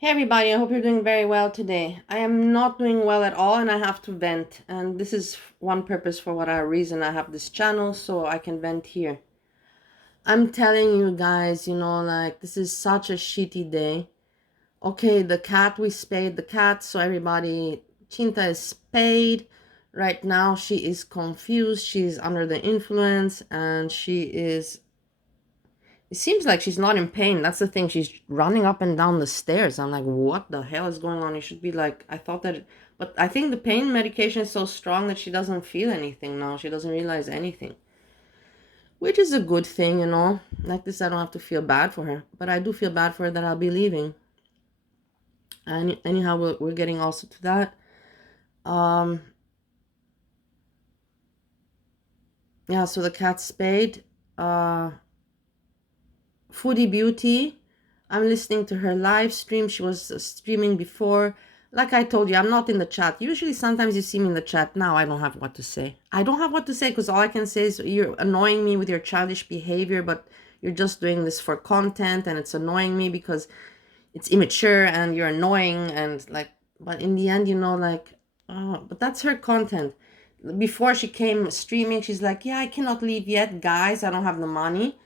Hey everybody, I hope you're doing very well today. I am not doing well at all and I have to vent. And this is one purpose for what reason I have this channel so I can vent here. I'm telling you guys, like this is such a shitty day. Okay, the cat, we spayed the cat, so everybody, Cinta is spayed. Right now she is confused, she's under the influence and she is it seems like she's not in pain. That's the thing. She's running up and down the stairs. I'm like, what the hell is going on? You should be like, I thought that, but I think the pain medication is so strong that she doesn't feel anything now. She doesn't realize anything, which is a good thing. Like this, I don't have to feel bad for her, but I do feel bad for her that I'll be leaving. And anyhow, we're getting also to that. Yeah, so the cat spayed. Foodie Beauty. I'm listening to her live stream. She was streaming before. Like I told you, I'm not in the chat. Usually, sometimes you see me in the chat. Now I don't have what to say. I don't have what to say because all I can say is you're annoying me with your childish behavior, but you're just doing this for content and it's annoying me because it's immature and you're annoying and like, but in the end, like, oh, but that's her content. Before she came streaming, she's like, yeah, I cannot leave yet, guys. I don't have the money.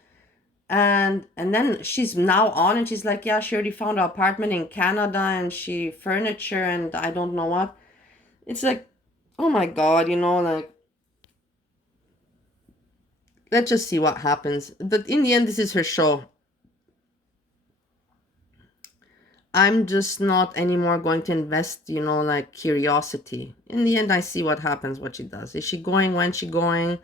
And then she's now on and she's like, yeah, she already found an apartment in Canada and she furniture and I don't know what. It's like, oh my God, like, let's just see what happens. But in the end, this is her show. I'm just not anymore going to invest, like curiosity. In the end, I see what happens, what she does. Is she going? When's she going?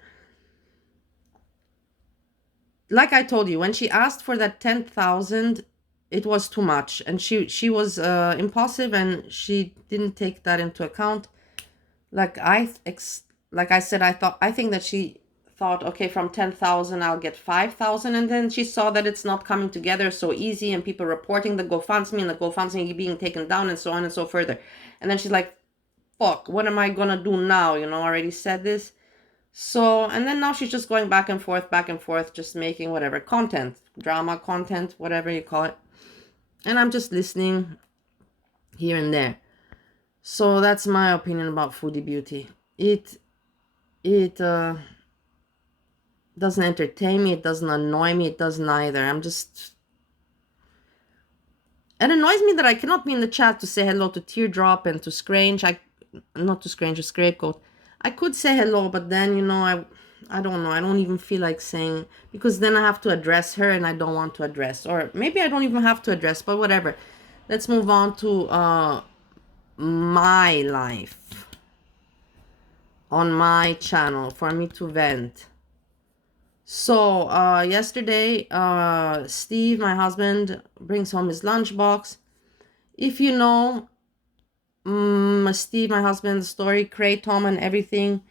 Like I told you, when she asked for that 10,000, it was too much, and she was impulsive, and she didn't take that into account. Like I said, I think that she thought, okay, from 10,000 I'll get 5,000, and then she saw that it's not coming together so easy, and people reporting the GoFundMe and the GoFundMe being taken down, and so on and so further. And then she's like, fuck, what am I gonna do now? I already said this. So, and then now she's just going back and forth, just making whatever content, drama content, whatever you call it. And I'm just listening here and there. So that's my opinion about Foodie Beauty. It doesn't entertain me, it doesn't annoy me, it doesn't either. It annoys me that I cannot be in the chat to say hello to Teardrop and to Scrange. Not to Scrange, to Scapegoat. I could say hello, but then, I don't know. I don't even feel like saying, because then I have to address her and I don't want to address. Or maybe I don't even have to address, but whatever. Let's move on to my life on my channel for me to vent. So yesterday, Steve, my husband, brings home his lunchbox. If you know Steve, my husband's story, Kratom and everything,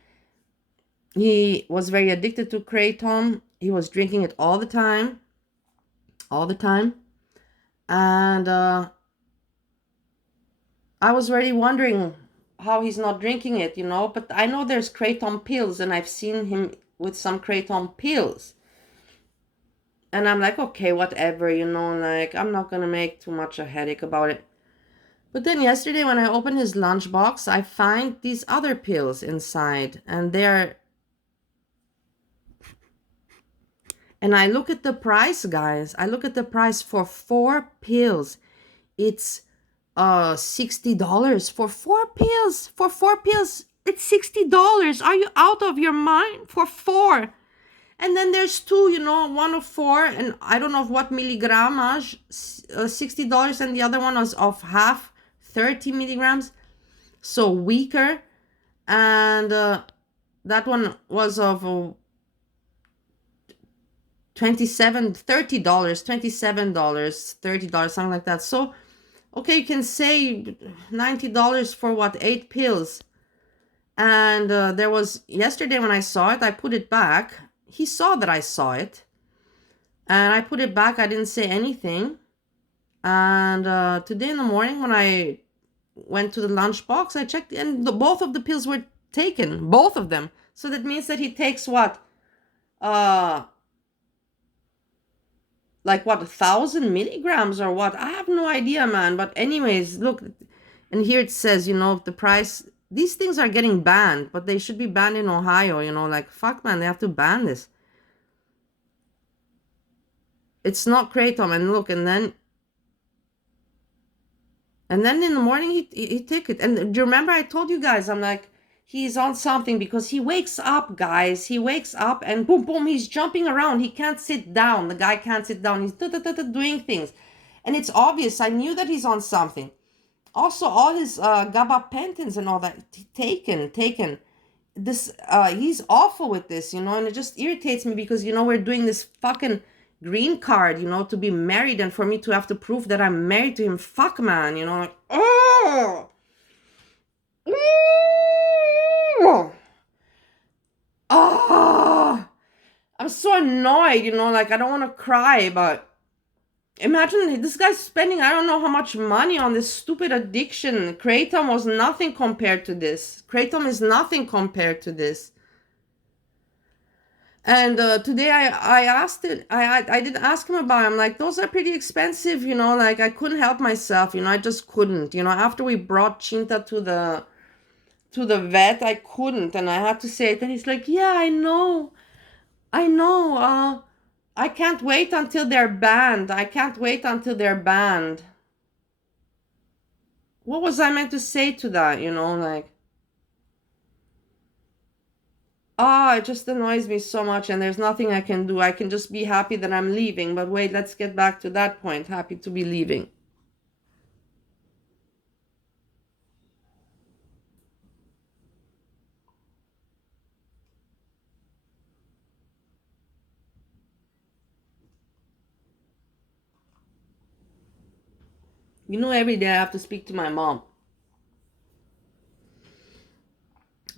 he was very addicted to Kratom. He was drinking it all the time. And I was already wondering how he's not drinking it, but I know there's Kratom pills and I've seen him with some Kratom pills. And I'm like, okay, whatever, like I'm not gonna make too much a headache about it. But then yesterday when I opened his lunchbox, I find these other pills inside and I look at the price, guys. I look at the price for 4 pills. It's $60 for 4 pills. For 4 pills, it's $60. Are you out of your mind? For 4. And then there's 2, one of 4, and I don't know of what milligramage, $60, and the other one was of half, 30 milligrams, so weaker. And that one was of $27, $30, something like that. So, okay, you can say $90 for what, 8 pills. And there was, yesterday when I saw it, I put it back. He saw that I saw it. And I put it back. I didn't say anything. And today in the morning when I went to the lunchbox, I checked and both of the pills were taken. Both of them. So that means that he takes what? like what, 1,000 milligrams or what? I have no idea, man. But anyways, look, and here it says, the price, these things are getting banned, but they should be banned in Ohio, like, fuck, man, they have to ban this. It's not Kratom. And look, and then in the morning, he took it. And do you remember I told you guys, I'm like, he's on something, because he wakes up, guys. He wakes up and boom, boom, he's jumping around. He can't sit down. The guy can't sit down. He's doing things. And it's obvious. I knew that he's on something. Also, all his gabapentins and all that, taken. This, he's awful with this, and it just irritates me because, we're doing this fucking green card, to be married, and for me to have to prove that I'm married to him. Fuck, man, like, oh, oh, I'm so annoyed, like, I don't want to cry, but imagine this guy's spending, I don't know how much money on this stupid addiction. Kratom was nothing compared to this. Kratom is nothing compared to this. And today I asked it, I did ask him about it. I'm like, those are pretty expensive, like, I couldn't help myself, I just couldn't, after we brought Cinta to the vet, I couldn't, and I had to say it. And he's like, yeah, I know, I can't wait until they're banned. I can't wait until they're banned. What was I meant to say to that, like, it just annoys me so much, and there's nothing I can do. I can just be happy that I'm leaving. But wait, let's get back to that point. Happy to be leaving. Every day I have to speak to my mom.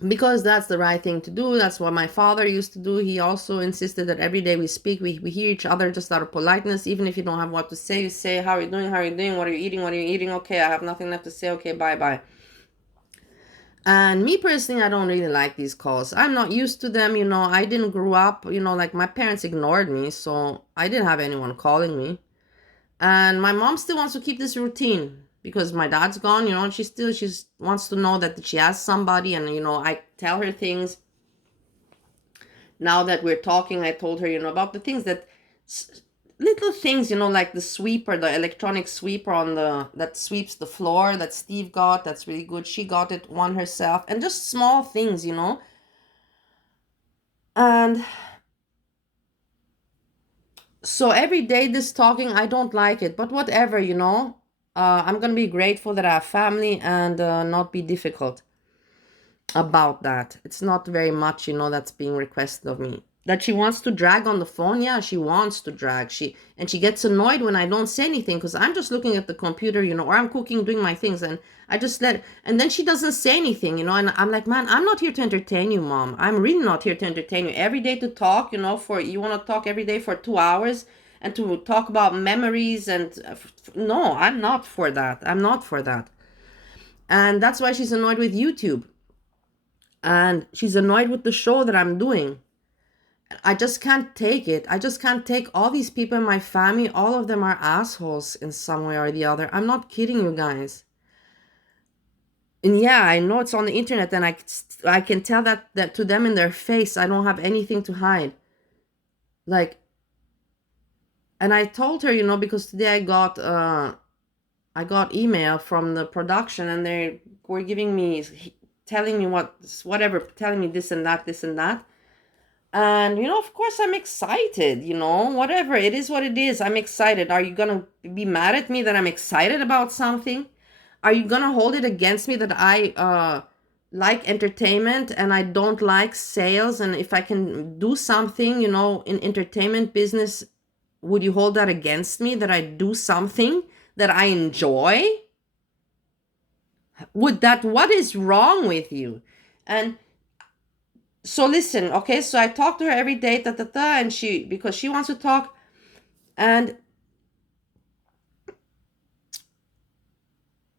Because that's the right thing to do. That's what my father used to do. He also insisted that every day we speak, we hear each other just out of politeness. Even if you don't have what to say, you say, how are you doing? How are you doing? What are you eating? What are you eating? Okay, I have nothing left to say. Okay, bye. And me personally, I don't really like these calls. I'm not used to them. I didn't grow up, like, my parents ignored me. So I didn't have anyone calling me. And my mom still wants to keep this routine because my dad's gone, and she wants to know that she has somebody. And, I tell her things. Now that we're talking, I told her, about the things that, little things, like the sweeper, the electronic sweeper that sweeps the floor that Steve got. That's really good. She got it one herself, and just small things, And so every day this talking, I don't like it, but whatever, I'm going to be grateful that I have family and not be difficult about that. It's not very much, that's being requested of me. That she wants to drag on the phone, yeah, she wants to drag. She gets annoyed when I don't say anything because I'm just looking at the computer, or I'm cooking, doing my things, and I just and then she doesn't say anything, and I'm like, man, I'm not here to entertain you, mom. I'm really not here to entertain you. Every day to talk, you want to talk every day for 2 hours and to talk about memories, and no, I'm not for that. I'm not for that. And that's why she's annoyed with YouTube. And she's annoyed with the show that I'm doing. I just can't take it. I just can't take all these people in my family. All of them are assholes in some way or the other. I'm not kidding you guys. And yeah, I know it's on the internet, and I can tell that to them in their face. I don't have anything to hide. Like, and I told her, because today I got email from the production, and they were telling me this and that. And, of course I'm excited, whatever. It is what it is. I'm excited. Are you going to be mad at me that I'm excited about something? Are you going to hold it against me that I like entertainment and I don't like sales? And if I can do something, in entertainment business, would you hold that against me, that I do something that I enjoy? What is wrong with you? And so listen, okay, so I talk to her every day, and because she wants to talk, and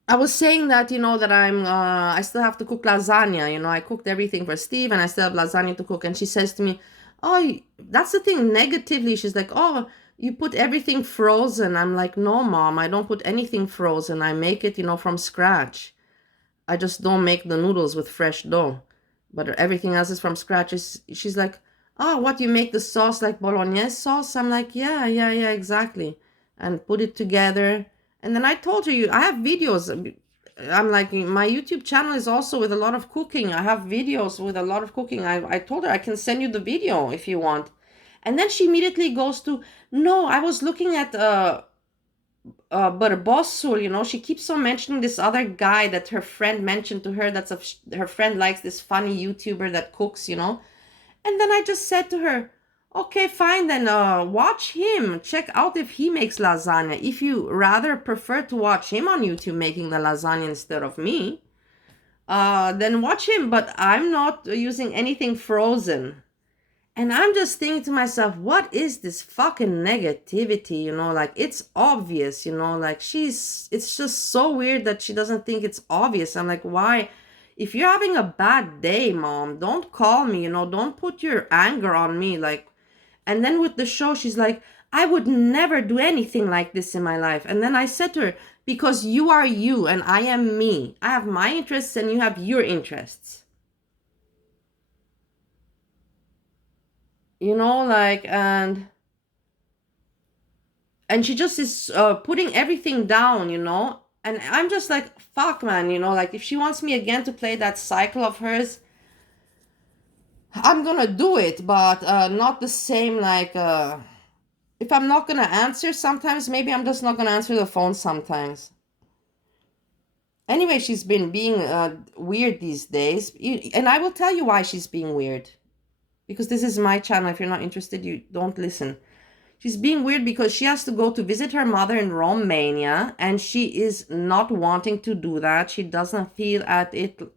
I was saying that, that I still have to cook lasagna, I cooked everything for Steve, and I still have lasagna to cook, and she says to me, oh, that's the thing, negatively, she's like, oh, you put everything frozen. I'm like, no, Mom, I don't put anything frozen. I make it, from scratch. I just don't make the noodles with fresh dough. But everything else is from scratch. She's like, oh, what, you make the sauce like bolognese sauce? I'm like, yeah, exactly. And put it together. And then I told her, I have videos. I'm like, my YouTube channel is also with a lot of cooking. I have videos with a lot of cooking. I told her I can send you the video if you want. And then she immediately goes to, no, I was looking at but Bossul, she keeps on mentioning this other guy that her friend mentioned to her. Her friend likes this funny YouTuber that cooks. And then I just said to her, okay, fine, then watch him. Check out if he makes lasagna. If you rather prefer to watch him on YouTube making the lasagna instead of me, then watch him. But I'm not using anything frozen. And I'm just thinking to myself, what is this fucking negativity? Like, it's obvious, like it's just so weird that she doesn't think it's obvious. I'm like, why? If you're having a bad day, Mom, don't call me, don't put your anger on me. Like, and then with the show, she's like, I would never do anything like this in my life. And then I said to her, because you are you and I am me. I have my interests and you have your interests. Like, and she just is putting everything down, and I'm just like, fuck, man, like, if she wants me again to play that cycle of hers, I'm gonna do it, but not the same. Like, if I'm not gonna answer sometimes, maybe I'm just not gonna answer the phone sometimes. Anyway, she's been being weird these days, and I will tell you why she's being weird, because this is my channel. If you're not interested, you don't listen. She's being weird because she has to go to visit her mother in Romania, and she is not wanting to do that. She doesn't feel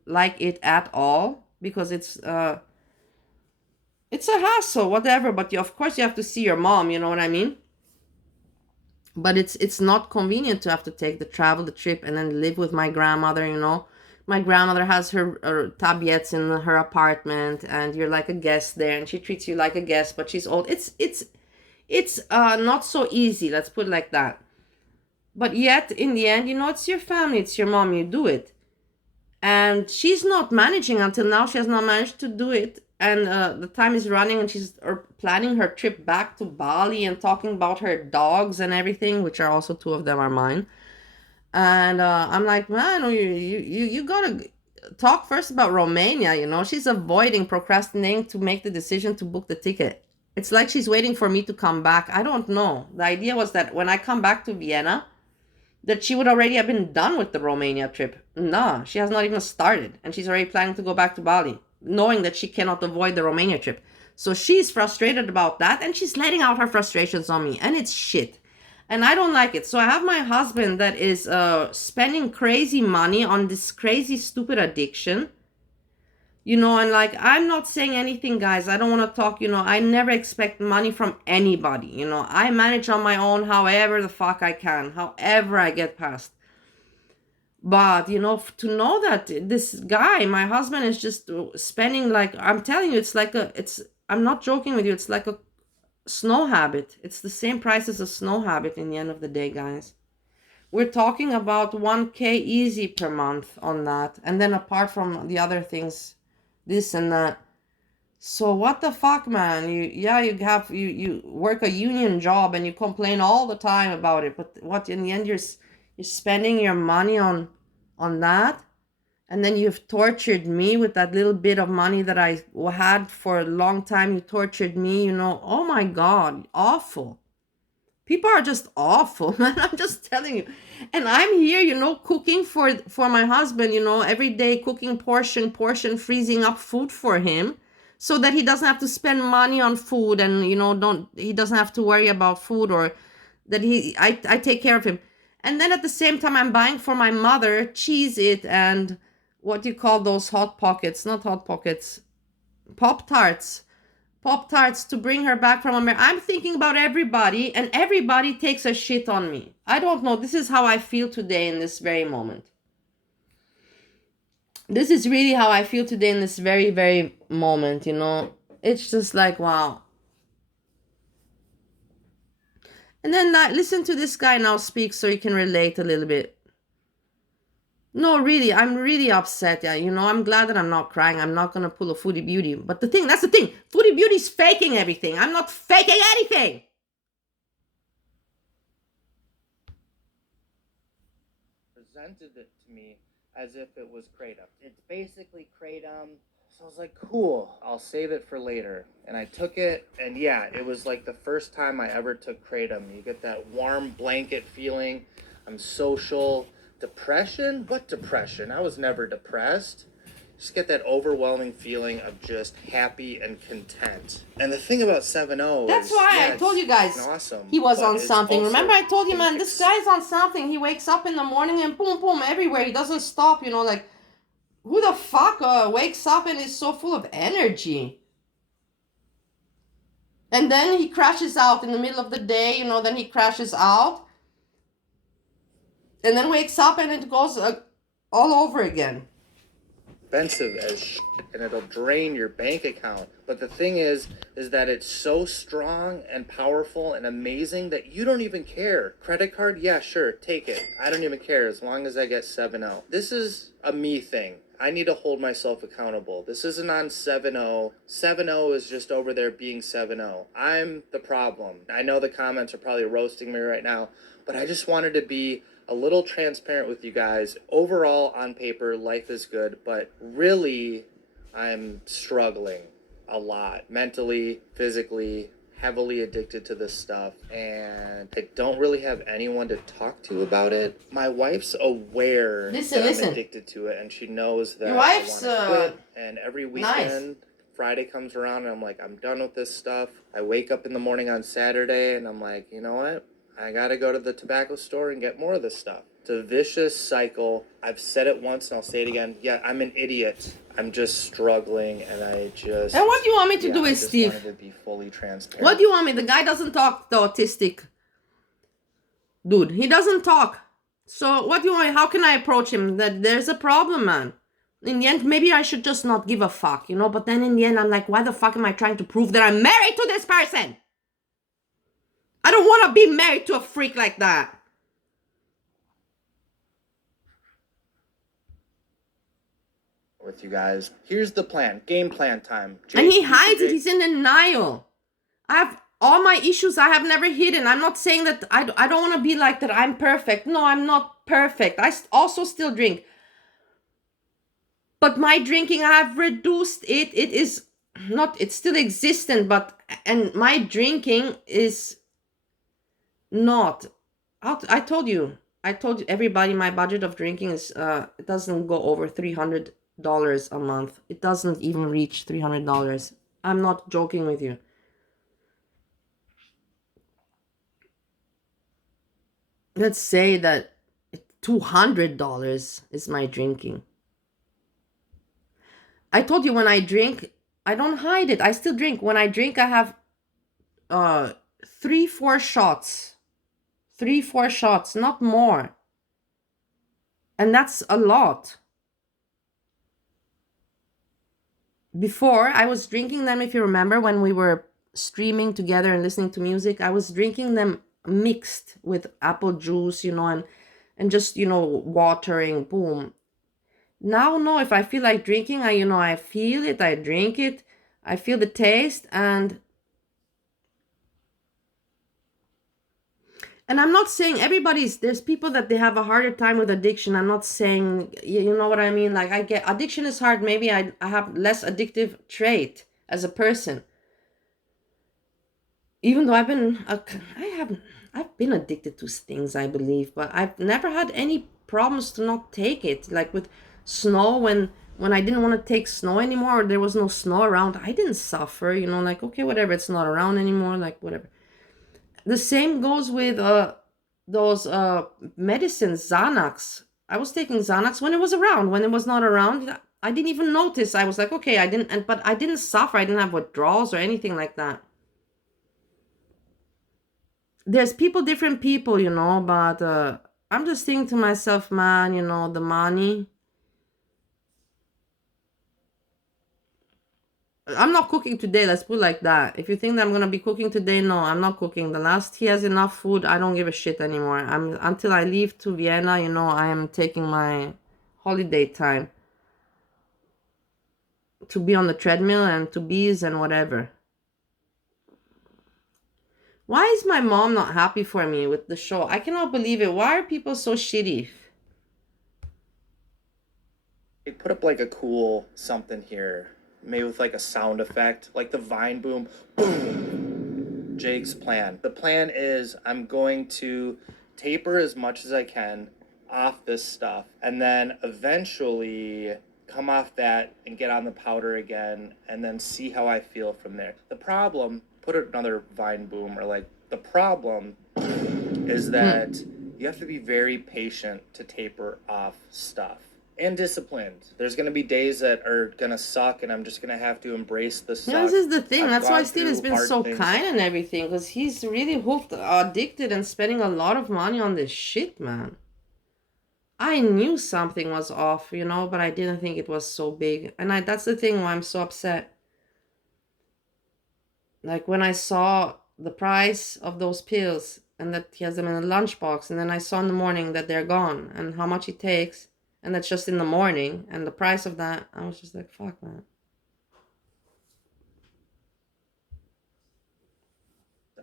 like it at all, because it's a hassle, whatever. But of course you have to see your mom, you know what I mean? But it's not convenient to have to take the trip, and then live with my grandmother, My grandmother has her tablets in her apartment, and you're like a guest there, and she treats you like a guest, but she's old. It's not so easy, let's put it like that. But yet, in the end, it's your family, it's your mom, you do it. And she's not managing until now. She has not managed to do it. And the time is running, and she's planning her trip back to Bali and talking about her dogs and everything, which are also two of them are mine. And I'm like, man, you gotta talk first about Romania, She's avoiding, procrastinating to make the decision to book the ticket. It's like she's waiting for me to come back. I don't know. The idea was that when I come back to Vienna, that she would already have been done with the Romania trip. Nah, she has not even started. And she's already planning to go back to Bali, knowing that she cannot avoid the Romania trip. So she's frustrated about that, and she's letting out her frustrations on me. And it's shit. And I don't like it. So I have my husband that is spending crazy money on this crazy, stupid addiction. And like, I'm not saying anything, guys. I don't want to talk, I never expect money from anybody. I manage on my own however the fuck I can, however I get past. But, to know that this guy, my husband, is just spending, like, I'm telling you, I'm not joking with you. It's like a snow habit. It's the same price as a snow habit in the end of the day, guys. We're talking about 1K easy per month on that. And then apart from the other things, this and that. So what the fuck, man? You work a union job and you complain all the time about it, but what, in the end, you're spending your money on that? And then you've tortured me with that little bit of money that I had for a long time. You tortured me, Oh my God, awful. People are just awful, man. I'm just telling you. And I'm here, cooking for my husband, every day, cooking portion, freezing up food for him so that he doesn't have to spend money on food, and, he doesn't have to worry about food, or that I take care of him. And then at the same time, I'm buying for my mother Cheez-It and what do you call those Hot Pockets? Not Hot Pockets. Pop-Tarts to bring her back from America. I'm thinking about everybody, and everybody takes a shit on me. I don't know. This is how I feel today in this very moment. This is really how I feel today in this very, very moment, It's just like, wow. And then listen to this guy now speak so you can relate a little bit. No, really, I'm really upset. Yeah, I'm glad that I'm not crying. I'm not gonna pull a Foodie Beauty. But that's the thing. Foodie Beauty's faking everything. I'm not faking anything. Presented it to me as if it was Kratom. It's basically Kratom. So I was like, cool, I'll save it for later. And I took it, and yeah, it was like the first time I ever took Kratom. You get that warm blanket feeling. I'm social. Depression? What depression? I was never depressed. Just get that overwhelming feeling of just happy and content. And the thing about 7-0 That's why I told you guys awesome, he was on something. Remember I told you, man, this guy's on something. He wakes up in the morning and boom, boom, everywhere. He doesn't stop, like, who the fuck wakes up and is so full of energy? And then he crashes out in the middle of the day, then he crashes out. And then wakes up and it goes all over again. Expensive as shit, and it'll drain your bank account. But the thing is that it's so strong and powerful and amazing that you don't even care. Credit card, yeah, sure, take it. I don't even care as long as I get 7-0. This is a me thing. I need to hold myself accountable. This isn't on 7-0. 7-0 is just over there being 7-0. I'm the problem. I know the comments are probably roasting me right now, but I just wanted to be a little transparent with you guys. Overall, on paper, life is good, but really, I'm struggling a lot. Mentally, physically, heavily addicted to this stuff, and I don't really have anyone to talk to about it. My wife's aware that I'm addicted to it, and she knows that your wife's, I want to quit, and every weekend... Nice. Friday comes around and I'm like, I'm done with this stuff. I wake up in the morning on Saturday and I'm like, you know what? I gotta go to the tobacco store and get more of this stuff. It's a vicious cycle. I've said it once and I'll say it again. Yeah, I'm an idiot. I'm just struggling and I just... And what do you want me to do with Steve? I just wanted to be fully transparent. What do you want me? The guy doesn't talk, the autistic dude. He doesn't talk. So what do you want? How can I approach him? That there's a problem, man. In the end, maybe I should just not give a fuck, But then in the end, I'm like, why the fuck am I trying to prove that I'm married to this person? I don't want to be married to a freak like that. With you guys. Here's the plan. Game plan time. And he hides it. He's in denial. I have all my issues I have never hidden. I'm not saying that I don't want to be like that. I'm perfect. No, I'm not perfect. I also still drink. But my drinking, I have reduced it. It is not, it's still existent, and my drinking is not. I told you everybody, my budget of drinking is, it doesn't go over $300 a month. It doesn't even reach $300. I'm not joking with you. Let's say that $200 is my drinking. I told you when I drink, I don't hide it. I still drink. When I drink, I have 3-4 shots. 3-4 shots, not more. And that's a lot. Before, I was drinking them, if you remember, when we were streaming together and listening to music, I was drinking them mixed with apple juice, and just, watering, boom. Now, no, if I feel like drinking, I feel it, I drink it, I feel the taste, and I'm not saying there's people that they have a harder time with addiction. I'm not saying, you know what I mean? Like, I get, addiction is hard. Maybe I have less addictive trait as a person. Even though I've been addicted to things, I believe, but I've never had any problems to not take it. Like with snow, when I didn't want to take snow anymore, or there was no snow around, I didn't suffer, like, okay, whatever, it's not around anymore, like, whatever. The same goes with those medicines, Xanax. I was taking Xanax when it was around. When it was not around, I didn't even notice. I was like, okay, but I didn't suffer. I didn't have withdrawals or anything like that. There's different people, but I'm just thinking to myself, man, the money. I'm not cooking today. Let's put it like that. If you think that I'm gonna be cooking today, no, I'm not cooking. The last he has enough food, I don't give a shit anymore. Until I leave to Vienna, you know, I am taking my holiday time to be on the treadmill and to bees and whatever. Why is my mom not happy for me with the show? I cannot believe it. Why are people so shitty? They put up like a cool something here, maybe with like a sound effect, like the vine boom, boom. Jake's plan. The plan is I'm going to taper as much as I can off this stuff, and then eventually come off that and get on the powder again, and then see how I feel from there. The problem, put another vine boom, or like the problem is that you have to be very patient to taper off stuff. And disciplined. There's gonna be days that are gonna suck, and I'm just gonna have to embrace the suck. Yeah, this is the thing. I've That's why gone Steve has through been hard so things. kind and everything, because he's really hooked, addicted, and spending a lot of money on this shit, man. I knew something was off, you know, but I didn't think it was so big. And that's the thing why I'm so upset. Like when I saw the price of those pills and that he has them in a lunchbox, and then I saw in the morning that they're gone and how much it takes, and that's just in the morning, and the price of that, I was just like, fuck, man.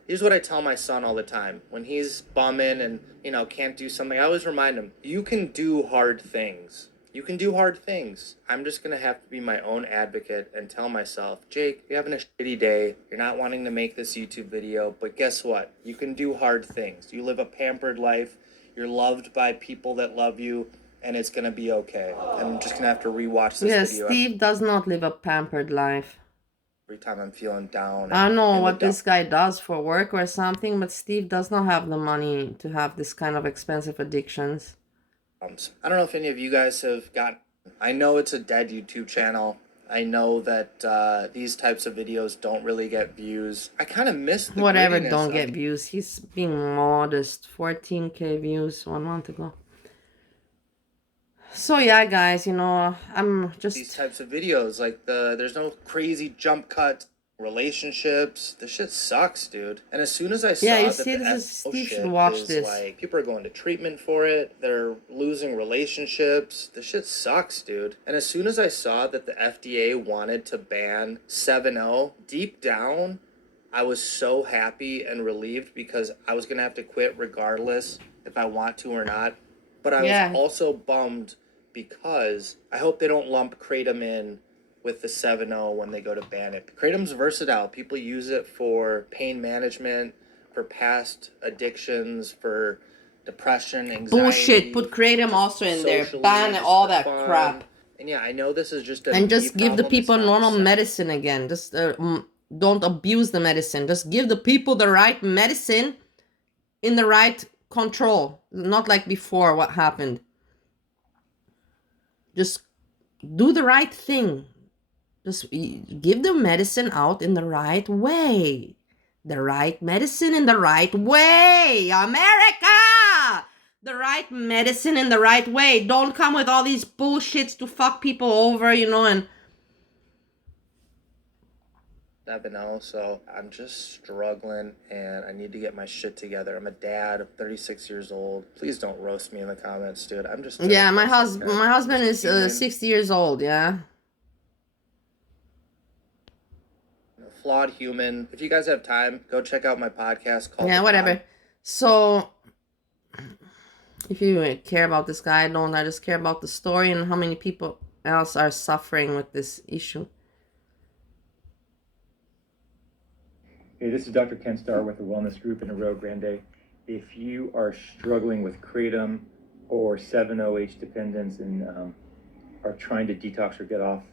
Here's what I tell my son all the time. When he's bumming and, you know, can't do something, I always remind him, you can do hard things. You can do hard things. I'm just going to have to be my own advocate and tell myself, Jake, you're having a shitty day. You're not wanting to make this YouTube video, but guess what? You can do hard things. You live a pampered life. You're loved by people that love you, and it's going to be okay. I'm just going to have to rewatch this video. Steve does not live a pampered life. Every time I'm feeling down. I don't know what this guy does for work or something, but Steve does not have the money to have this kind of expensive addictions. I don't know if any of you guys have gotten... I know it's a dead YouTube channel. I know that these types of videos don't really get views. I kind of miss the whatever don't get views. He's being modest. 14k views 1 month ago. So yeah, guys, you know, I'm just... these types of videos, like there's no crazy jump cut relationships. The shit sucks, dude. And as soon as I saw that Steve should watch this. Like, people are going to treatment for it. They're losing relationships. The shit sucks, dude. And as soon as I saw that the FDA wanted to ban 7-0, deep down, I was so happy and relieved, because I was gonna have to quit regardless if I want to or not. But I was also bummed because I hope they don't lump Kratom in with the 7-0 when they go to ban it. Kratom's versatile. People use it for pain management, for past addictions, for depression, anxiety. Bullshit. Put Kratom also in there. Ban all that crap. And yeah, I know this is just a... and just give the people normal medicine again. Just don't abuse the medicine. Just give the people the right medicine in the right control. Not like before what happened. Just do the right thing. Just give the medicine out in the right way. The right medicine in the right way. America! The right medicine in the right way. Don't come with all these bullshits to fuck people over, you know, and... 7-0, so I'm just struggling, and I need to get my shit together. I'm a dad, 36 years old. Please don't roast me in the comments, dude. I'm just... yeah, my husband is 60 years old, yeah. Flawed human. If you guys have time, go check out my podcast called... yeah, whatever. So, if you care about this guy, I just care about the story and how many people else are suffering with this issue. Hey, this is Dr. Ken Starr with the Wellness Group in Rio Grande. If you are struggling with Kratom or 7-0H dependence and are trying to detox or get off,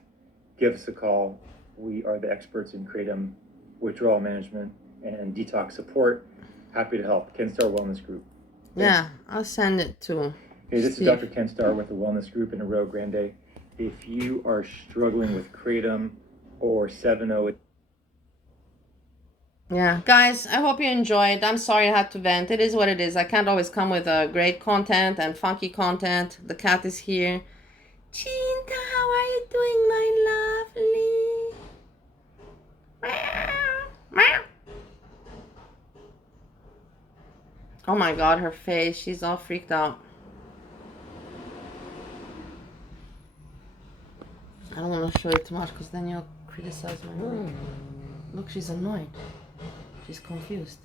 give us a call. We are the experts in Kratom withdrawal management and detox support. Happy to help. Ken Starr Wellness Group. Thanks. Yeah, I'll send it to... Hey, this is Dr. Ken Starr with the Wellness Group in Rio Grande. If you are struggling with Kratom or 7-0... yeah, guys, I hope you enjoyed. I'm sorry I had to vent. It is what it is. I can't always come with great content and funky content. The cat is here. Cinta, how are you doing, my lovely? Oh my god, her face. She's all freaked out. I don't want to show you too much because then you'll criticize my work. Look, she's annoyed. She's confused.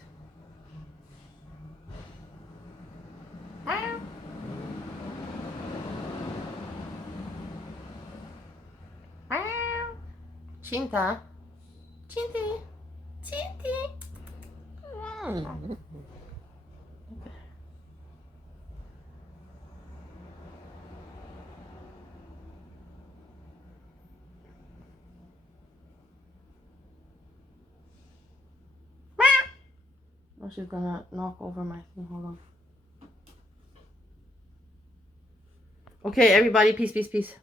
Cinta. Cinti. Cinti. Oh, she's gonna knock over my thing. Hold on. Okay, everybody, peace, peace, peace.